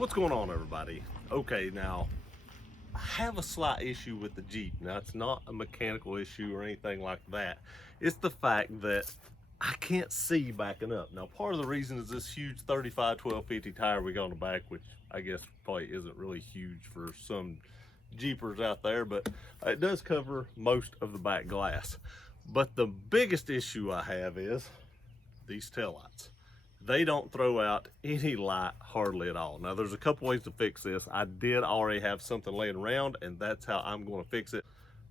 What's going on, everybody? Okay, now I have a slight issue with the Jeep. Now, it's not a mechanical issue or anything like that. It's the fact that I can't see backing up. Now, part of the reason is this huge 35 1250 tire we got on the back, which I guess probably isn't really huge for some Jeepers out there, but it does cover most of the back glass. But the biggest issue I have is these taillights. They don't throw out any light hardly at all. Now, there's a couple ways to fix this. I did already have something laying around, and that's how I'm going to fix it.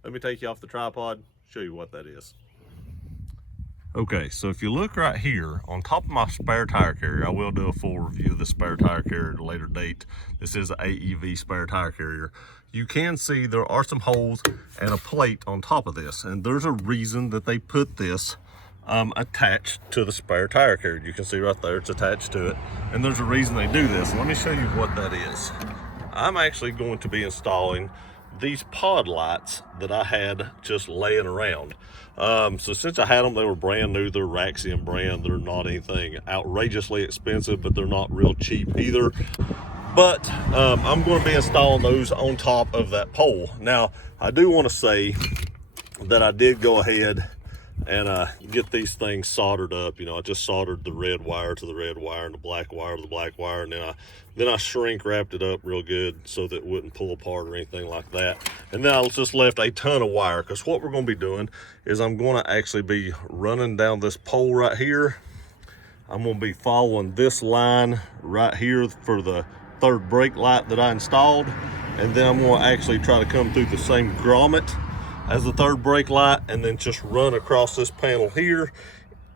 Let me take you off the tripod, show you what that is. Okay, so if you look right here on top of my spare tire carrier, I will do a full review of the spare tire carrier at a later date. This is an AEV spare tire carrier. You can see there are some holes and a plate on top of this, and there's a reason that they put this attached to the spare tire carrier. You can see right there it's attached to it, and there's a reason they do this. Let me show you what that is. I'm actually going to be installing these pod lights that I had just laying around. So since I had them, they were brand new. They're Raxium brand. They're not anything outrageously expensive, but they're not real cheap either. But I'm going to be installing those on top of that pole. Now, I do want to say that I did go ahead and get these things soldered up. You know, I just soldered the red wire to the red wire and the black wire to the black wire, and then I shrink wrapped it up real good so that it wouldn't pull apart or anything like that. And then I just left a ton of wire, because what we're going to be doing is I'm going to actually be running down this pole right here. I'm going to be following this line right here for the third brake light that I installed, and then I'm going to actually try to come through the same grommet as the third brake light, and then just run across this panel here,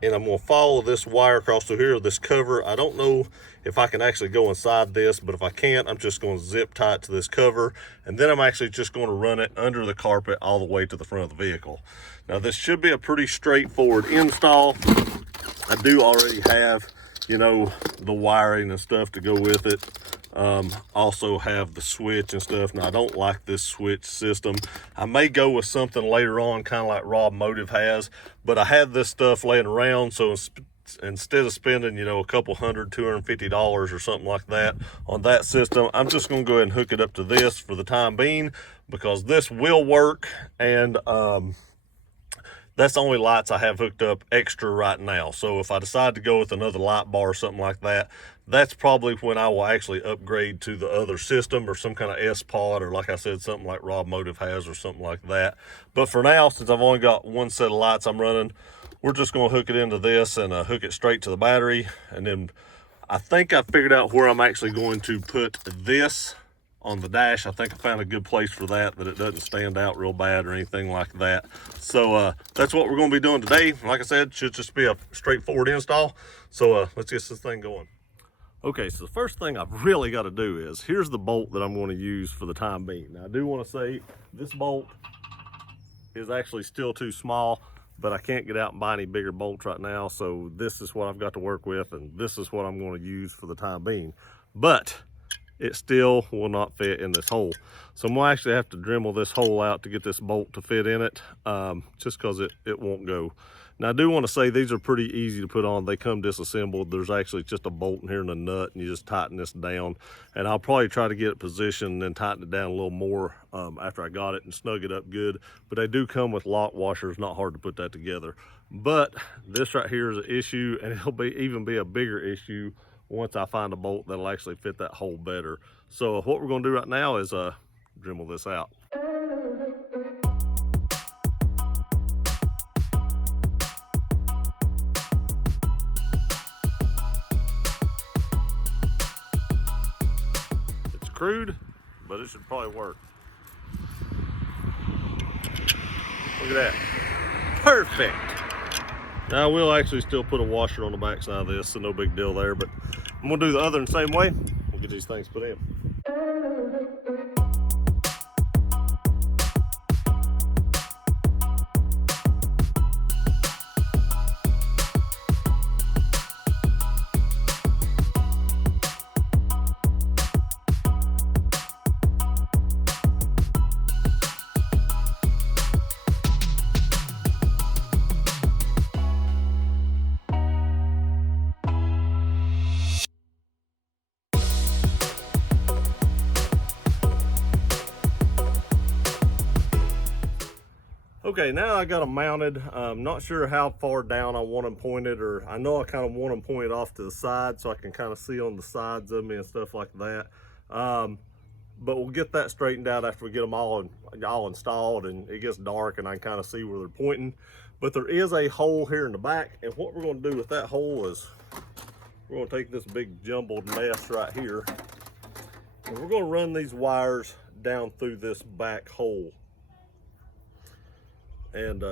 and I'm going to follow this wire across through here, this cover. I don't know if I can actually go inside this, but if I can't, I'm just going to zip tie it to this cover, and then I'm actually just going to run it under the carpet all the way to the front of the vehicle. Now, this should be a pretty straightforward install. I do already have, you know, the wiring and stuff to go with it. Also have the switch and stuff. Now, I don't like this switch system. I may go with something later on, kind of like Rob Motive has, but I had this stuff laying around, so instead of spending, you know, a couple $250 or something like that on that system, I'm just going to go ahead and hook it up to this for the time being, because this will work, and that's the only lights I have hooked up extra right now. So if I decide to go with another light bar or something like that, that's probably when I will actually upgrade to the other system, or some kind of S-Pod, or like I said, something like Rob Motive has or something like that. But for now, since I've only got one set of lights I'm running, we're just going to hook it into this and hook it straight to the battery. And then I think I figured out where I'm actually going to put this on the dash. I think I found a good place for that it doesn't stand out real bad or anything like that. So that's what we're going to be doing today. Like I said, should just be a straightforward install. So let's get this thing going. Okay, so the first thing I've really got to do is, here's the bolt that I'm going to use for the time being. Now, I do want to say this bolt is actually still too small, but I can't get out and buy any bigger bolts right now. So this is what I've got to work with, and this is what I'm going to use for the time being. But it still will not fit in this hole. So I'm gonna actually have to Dremel this hole out to get this bolt to fit in it, just because it won't go. Now, I do want to say these are pretty easy to put on. They come disassembled. There's actually just a bolt in here and a nut, and you just tighten this down. And I'll probably try to get it positioned and tighten it down a little more after I got it and snug it up good. But they do come with lock washers. Not hard to put that together. But this right here is an issue, and it'll even be a bigger issue once I find a bolt that'll actually fit that hole better. So what we're going to do right now is Dremel this out. It's crude, but it should probably work. Look at that. Perfect. Now, I will actually still put a washer on the back side of this, so no big deal there, but I'm gonna do the other in the same way. We'll get these things put in. Okay, now I got them mounted. Not sure how far down I want them pointed, or I know I kind of want them pointed off to the side so I can kind of see on the sides of me and stuff like that. But we'll get that straightened out after we get them all installed and it gets dark and I can kind of see where they're pointing. But there is a hole here in the back, and what we're going to do with that hole is we're going to take this big jumbled mess right here and we're going to run these wires down through this back hole and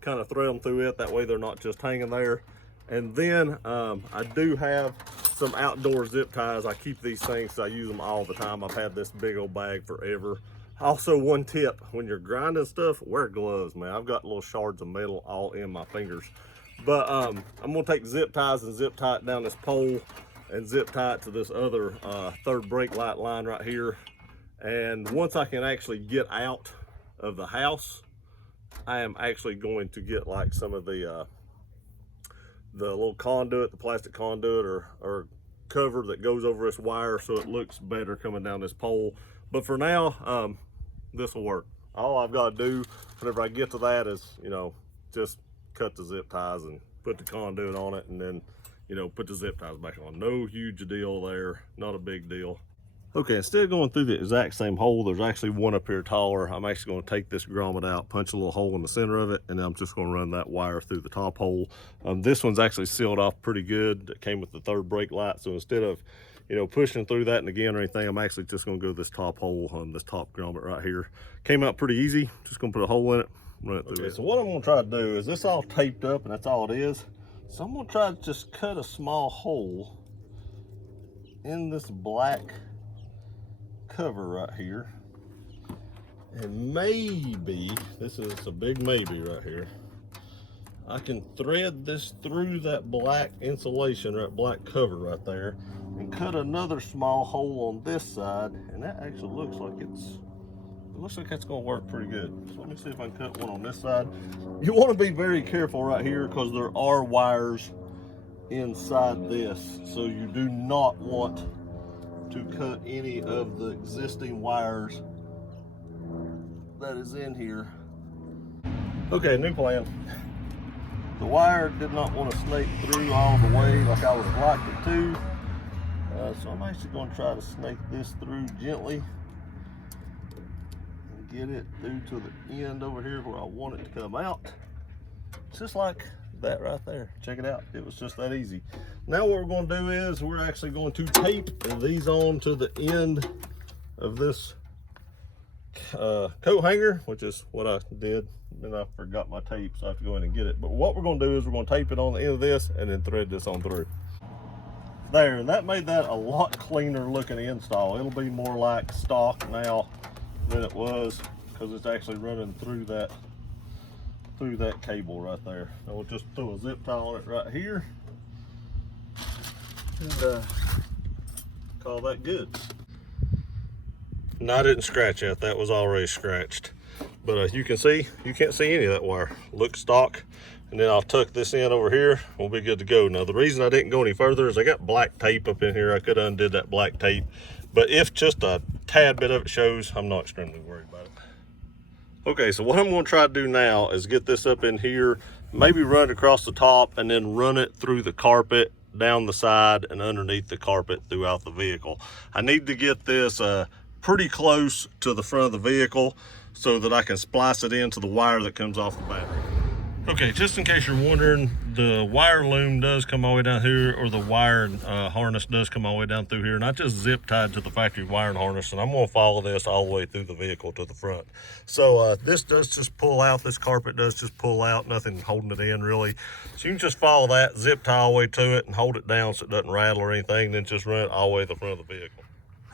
kind of thread them through it. That way they're not just hanging there. And then I do have some outdoor zip ties. I keep these things so I use them all the time. I've had this big old bag forever. Also, one tip, when you're grinding stuff, wear gloves, man. I've got little shards of metal all in my fingers. But I'm gonna take zip ties and zip tie it down this pole and zip tie it to this other third brake light line right here. And once I can actually get out of the house, I am actually going to get like some of the little conduit, the plastic conduit or cover that goes over this wire so it looks better coming down this pole. But for now, this will work. All I've got to do whenever I get to that is, you know, just cut the zip ties and put the conduit on it and then, you know, put the zip ties back on. No huge deal there, not a big deal. Okay, instead of going through the exact same hole, there's actually one up here taller. I'm actually going to take this grommet out, punch a little hole in the center of it, and then I'm just going to run that wire through the top hole. This one's actually sealed off pretty good. It came with the third brake light, so instead of, you know, pushing through that and again or anything, I'm actually just going to go this top hole on this top grommet right here. Came out pretty easy. Just going to put a hole in it, run it through. Okay, so what I'm going to try to do is, this all taped up and that's all it is. So I'm going to try to just cut a small hole in this black cover right here, and maybe, this is a big maybe right here, I can thread this through that black insulation, that black cover right there, and cut another small hole on this side, and that actually looks like that's gonna work pretty good. So let me see if I can cut one on this side. You want to be very careful right here because there are wires inside this, so you do not want to cut any of the existing wires that is in here. Okay, new plan. The wire did not want to snake through all the way like I would have liked it to. So I'm actually going to try to snake this through gently and get it through to the end over here where I want it to come out. Just like that right there. Check it out. It was just that easy. Now what we're going to do is we're actually going to tape these on to the end of this coat hanger, which is what I did. Then I forgot my tape, so I have to go in and get it. But what we're going to do is we're going to tape it on the end of this and then thread this on through. There, and that made that a lot cleaner looking install. It'll be more like stock now than it was because it's actually running through that cable right there. And we'll just throw a zip tie on it right here and call that good. No, I didn't scratch that. That was already scratched. But you can't see any of that wire. Looks stock. And then I'll tuck this in over here. We'll be good to go. Now, the reason I didn't go any further is I got black tape up in here. I could have undid that black tape. But if just a tad bit of it shows, I'm not extremely worried about it. Okay, so what I'm going to try to do now is get this up in here, maybe run it across the top, and then run it through the carpet, down the side, and underneath the carpet throughout the vehicle. I need to get this pretty close to the front of the vehicle so that I can splice it into the wire that comes off the battery. Okay, just in case you're wondering, the wire loom does come all the way down here, or the wire harness does come all the way down through here, and I just zip tied to the factory wiring harness, and I'm going to follow this all the way through the vehicle to the front. So this does just pull out, this carpet does just pull out, nothing holding it in really. So you can just follow that, zip tie all the way to it, and hold it down so it doesn't rattle or anything, then just run it all the way to the front of the vehicle.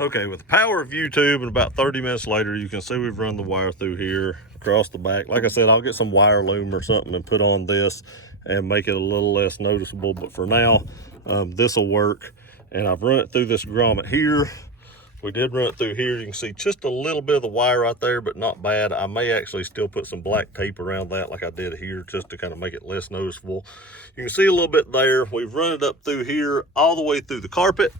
Okay, with the power of YouTube, and about 30 minutes later, you can see we've run the wire through here, across the back. Like I said, I'll get some wire loom or something and put on this and make it a little less noticeable. But for now, this will work. And I've run it through this grommet here. We did run it through here. You can see just a little bit of the wire right there, but not bad. I may actually still put some black tape around that like I did here, just to kind of make it less noticeable. You can see a little bit there. We've run it up through here, all the way through the carpet.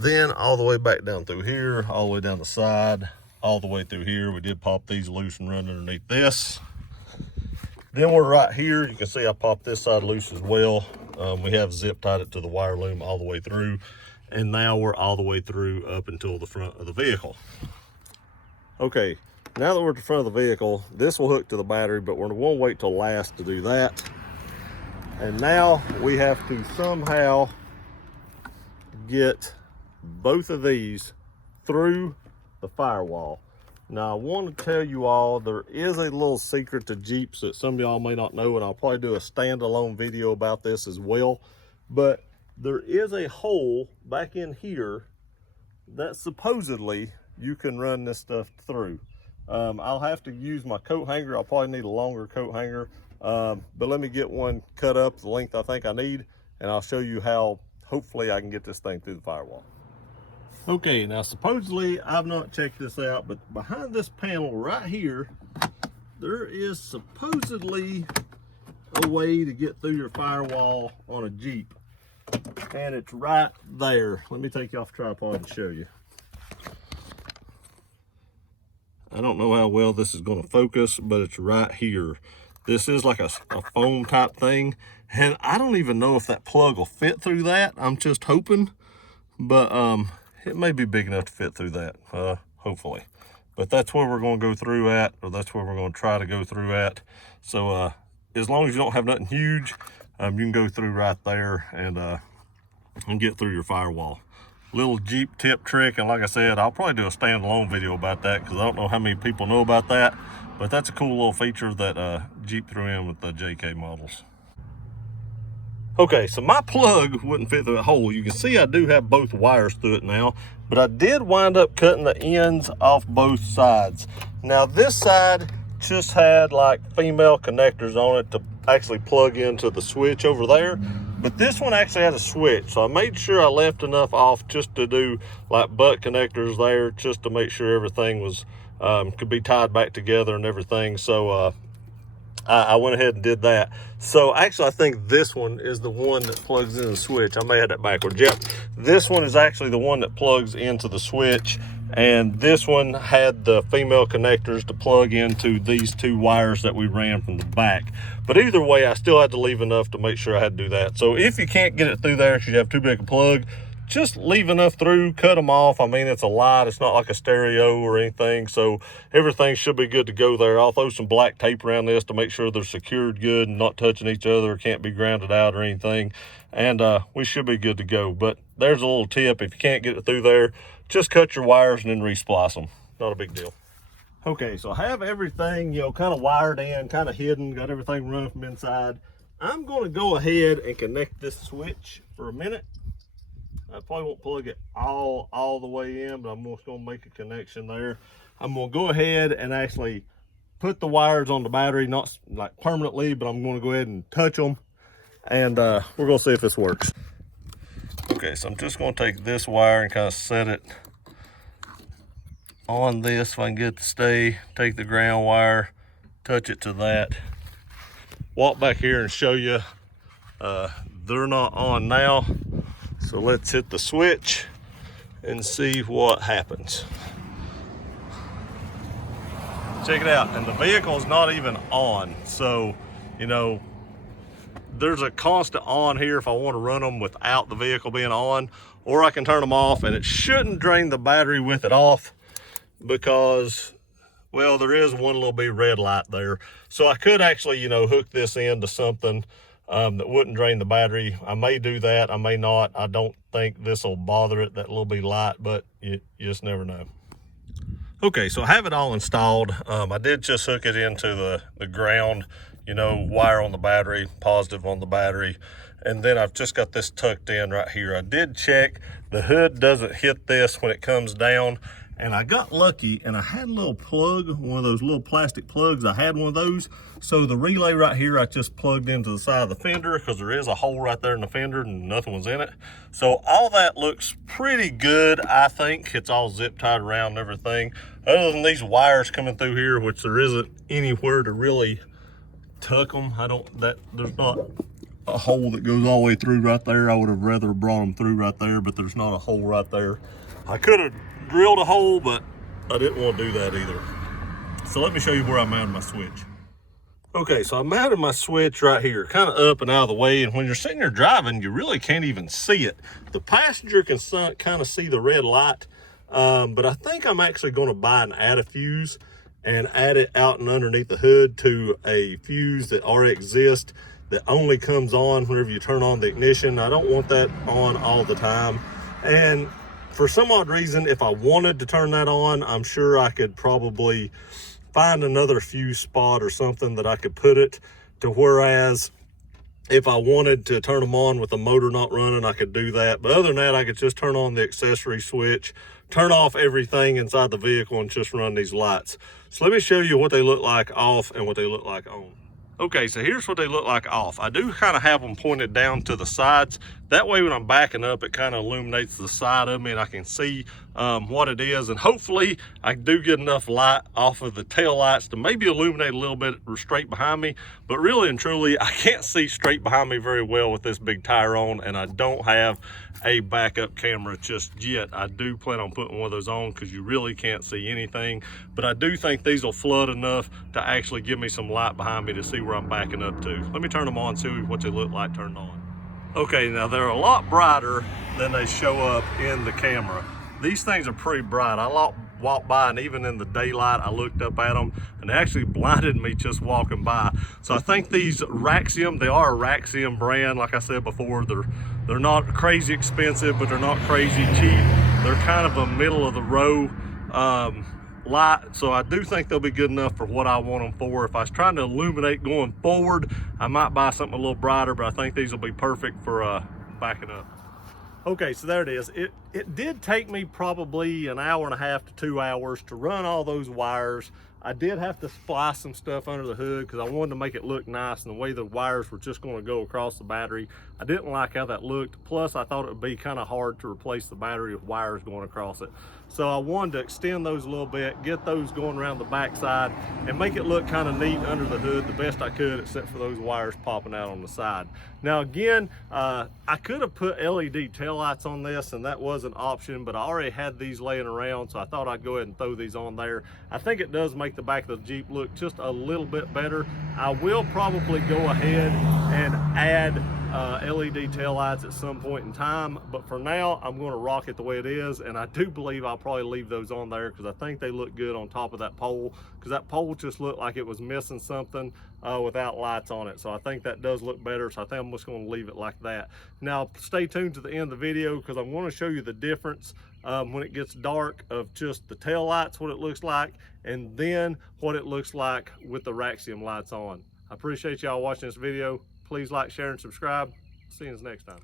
Then all the way back down through here, all the way down the side, all the way through here. We did pop these loose and run underneath this. Then we're right here. You can see I popped this side loose as well. We have zip tied it to the wire loom all the way through. And now we're all the way through up until the front of the vehicle. Okay, now that we're at the front of the vehicle, this will hook to the battery, but we're gonna wait till last to do that. And now we have to somehow get both of these through the firewall. Now I want to tell you all, there is a little secret to Jeeps that some of y'all may not know, and I'll probably do a standalone video about this as well. But there is a hole back in here that supposedly you can run this stuff through. I'll have to use my coat hanger. I'll probably need a longer coat hanger, but let me get one cut up the length I think I need, and I'll show you how hopefully I can get this thing through the firewall. Okay, now supposedly, I've not checked this out, but behind this panel right here, there is supposedly a way to get through your firewall on a Jeep. And it's right there. Let me take you off the tripod and show you. I don't know how well this is going to focus, but it's right here. This is like a foam type thing, and I don't even know if that plug will fit through that. I'm just hoping, but it may be big enough to fit through that, hopefully. But that's where we're going to go through at, or that's where we're going to try to go through at. So as long as you don't have nothing huge, you can go through right there and get through your firewall. Little Jeep tip trick, and like I said, I'll probably do a standalone video about that because I don't know how many people know about that, but that's a cool little feature that Jeep threw in with the JK models. Okay, so my plug wouldn't fit through that hole. You can see I do have both wires through it now, but I did wind up cutting the ends off both sides. Now this side just had like female connectors on it to actually plug into the switch over there, but this one actually had a switch, so I made sure I left enough off just to do like butt connectors there, just to make sure everything was could be tied back together and everything. So I went ahead and did that. So actually I think this one is the one that plugs in the switch. I may have that backwards. Yep, this one is actually the one that plugs into the switch, and this one had the female connectors to plug into these two wires that we ran from the back. But either way, I still had to leave enough to make sure I had to do that. So if you can't get it through there because you have too big a plug, just leave enough through, cut them off. I mean, it's a lot. It's not like a stereo or anything, so everything should be good to go there. I'll throw some black tape around this to make sure they're secured good and not touching each other, can't be grounded out or anything, and we should be good to go. But there's a little tip: if you can't get it through there, just cut your wires and then re-splice them. Not a big deal. Okay, so I have everything, you know, kind of wired in, kind of hidden, got everything running from inside. I'm going to go ahead and connect this switch for a minute. I probably won't plug it all the way in, but I'm just going to make a connection there. I'm going to go ahead and actually put the wires on the battery, not like permanently, but I'm going to go ahead and touch them, and we're going to see if this works. Okay, so I'm just going to take this wire and kind of set it on this if I can get it to stay. Take the ground wire, touch it to that, walk back here and show you they're not on now. So let's hit the switch and see what happens. Check it out, and the vehicle's not even on. So, you know, there's a constant on here if I want to run them without the vehicle being on, or I can turn them off, and it shouldn't drain the battery with it off because, well, there is one little bit red light there. So I could actually, you know, hook this into something that wouldn't drain the battery. I may do that, I may not. I don't think this will bother it, that little bit light, but you just never know. Okay, so I have it all installed. I did just hook it into the ground, you know, wire on the battery, positive on the battery, and then I've just got this tucked in right here. I did check, the hood doesn't hit this when it comes down, and I got lucky and I had a little plug, one of those little plastic plugs. I had one of those. So the relay right here, I just plugged into the side of the fender because there is a hole right there in the fender and nothing was in it. So all that looks pretty good. I think it's all zip tied around and everything. Other than these wires coming through here, which there isn't anywhere to really tuck them. There's not a hole that goes all the way through right there. I would have rather brought them through right there, but there's not a hole right there. I could have drilled a hole, but I didn't want to do that either. So let me show you where I mounted my switch. Okay, so I mounted my switch right here, kind of up and out of the way, and when you're sitting there driving, you really can't even see it. The passenger can kind of see the red light, but I think I'm actually going to buy an add a fuse and add it out and underneath the hood to a fuse that already exists that only comes on whenever you turn on the ignition. I don't want that on all the time. And for some odd reason, if I wanted to turn that on, I'm sure I could probably find another fuse spot or something that I could put it to, whereas if I wanted to turn them on with the motor not running, I could do that. But other than that, I could just turn on the accessory switch, turn off everything inside the vehicle, and just run these lights. So let me show you what they look like off and what they look like on. Okay, so here's what they look like off. I do kind of have them pointed down to the sides. That way when I'm backing up, it kind of illuminates the side of me and I can see what it is. And hopefully I do get enough light off of the tail lights to maybe illuminate a little bit straight behind me. But really and truly, I can't see straight behind me very well with this big tire on, and I don't have a backup camera just yet. I do plan on putting one of those on because you really can't see anything. But I do think these will flood enough to actually give me some light behind me to see where I'm backing up to. Let me turn them on, see what they look like turned on. Okay, now they're a lot brighter than they show up in the camera. These things are pretty bright. I walked by, and even in the daylight, I looked up at them, and they actually blinded me just walking by. So I think these Raxium, they are a Raxium brand. Like I said before, they're not crazy expensive, but they're not crazy cheap. They're kind of a middle of the row light, so I do think they'll be good enough for what I want them for. If I was trying to illuminate going forward, I might buy something a little brighter, but I think these will be perfect for backing up. Okay, so there it is. It did take me probably an hour and a half to 2 hours to run all those wires. I did have to splice some stuff under the hood because I wanted to make it look nice, and the way the wires were just going to go across the battery, I didn't like how that looked. Plus, I thought it would be kind of hard to replace the battery with wires going across it. So I wanted to extend those a little bit, get those going around the backside, and make it look kind of neat under the hood the best I could, except for those wires popping out on the side. Now again, I could have put LED taillights on this, and that was an option, but I already had these laying around, so I thought I'd go ahead and throw these on there. I think it does make the back of the Jeep look just a little bit better. I will probably go ahead and add LED taillights at some point in time, but for now I'm going to rock it the way it is, and I do believe I'll probably leave those on there because I think they look good on top of that pole, because that pole just looked like it was missing something without lights on it. So I think that does look better, so I think I'm just going to leave it like that. Now stay tuned to the end of the video because I'm going to show you the difference when it gets dark of just the tail lights, what it looks like, and then what it looks like with the Raxium lights on. I appreciate y'all watching this video. Please like, share, and subscribe. See you next time.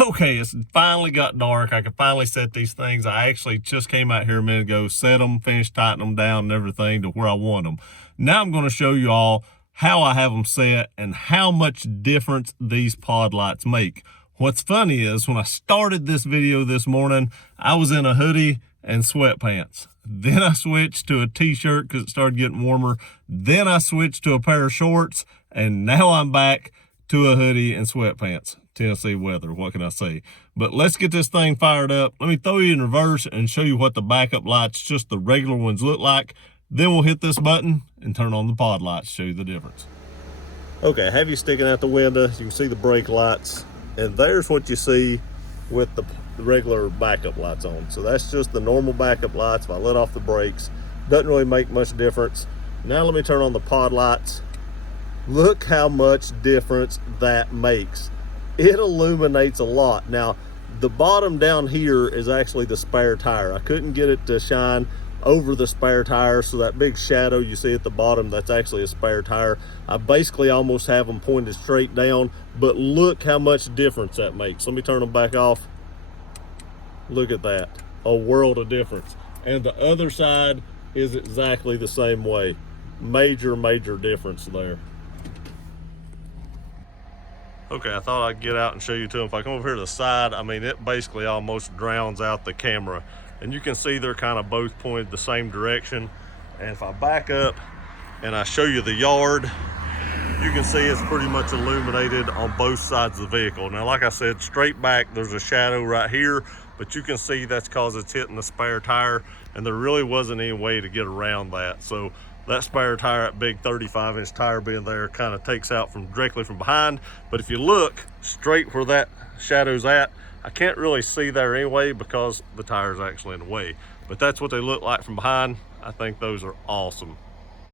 Okay, it's finally got dark. I can finally set these things. I actually just came out here a minute ago, set them, finished tightening them down and everything to where I want them. Now I'm going to show you all how I have them set and how much difference these pod lights make. What's funny is when I started this video this morning, I was in a hoodie and sweatpants. Then I switched to a t-shirt because it started getting warmer. Then I switched to a pair of shorts, and now I'm back to a hoodie and sweatpants. Tennessee weather, what can I say? But let's get this thing fired up. Let me throw you in reverse and show you what the backup lights, just the regular ones, look like. Then we'll hit this button and turn on the pod lights, show you the difference. Okay, I have you sticking out the window. You can see the brake lights, and there's what you see with the regular backup lights on. So that's just the normal backup lights. If I let off the brakes, doesn't really make much difference. Now let me turn on the pod lights. Look how much difference that makes. It illuminates a lot. Now the bottom down here is actually the spare tire. I couldn't get it to shine over the spare tire, so that big shadow you see at the bottom, that's actually a spare tire. I basically almost have them pointed straight down, but look how much difference that makes. Let me turn them back off. Look at that, a world of difference. And the other side is exactly the same way. Major difference there. Okay, I thought I'd get out and show you too. If I come over here to the side, I mean, it basically almost drowns out the camera. And you can see they're kind of both pointed the same direction. And if I back up and I show you the yard, you can see it's pretty much illuminated on both sides of the vehicle. Now, like I said, straight back, there's a shadow right here, but you can see that's because it's hitting the spare tire, and there really wasn't any way to get around that. So that spare tire, that big 35-inch tire being there, kind of takes out from directly from behind. But if you look straight where that shadow's at, I can't really see there anyway because the tire's actually in the way. But that's what they look like from behind. I think those are awesome.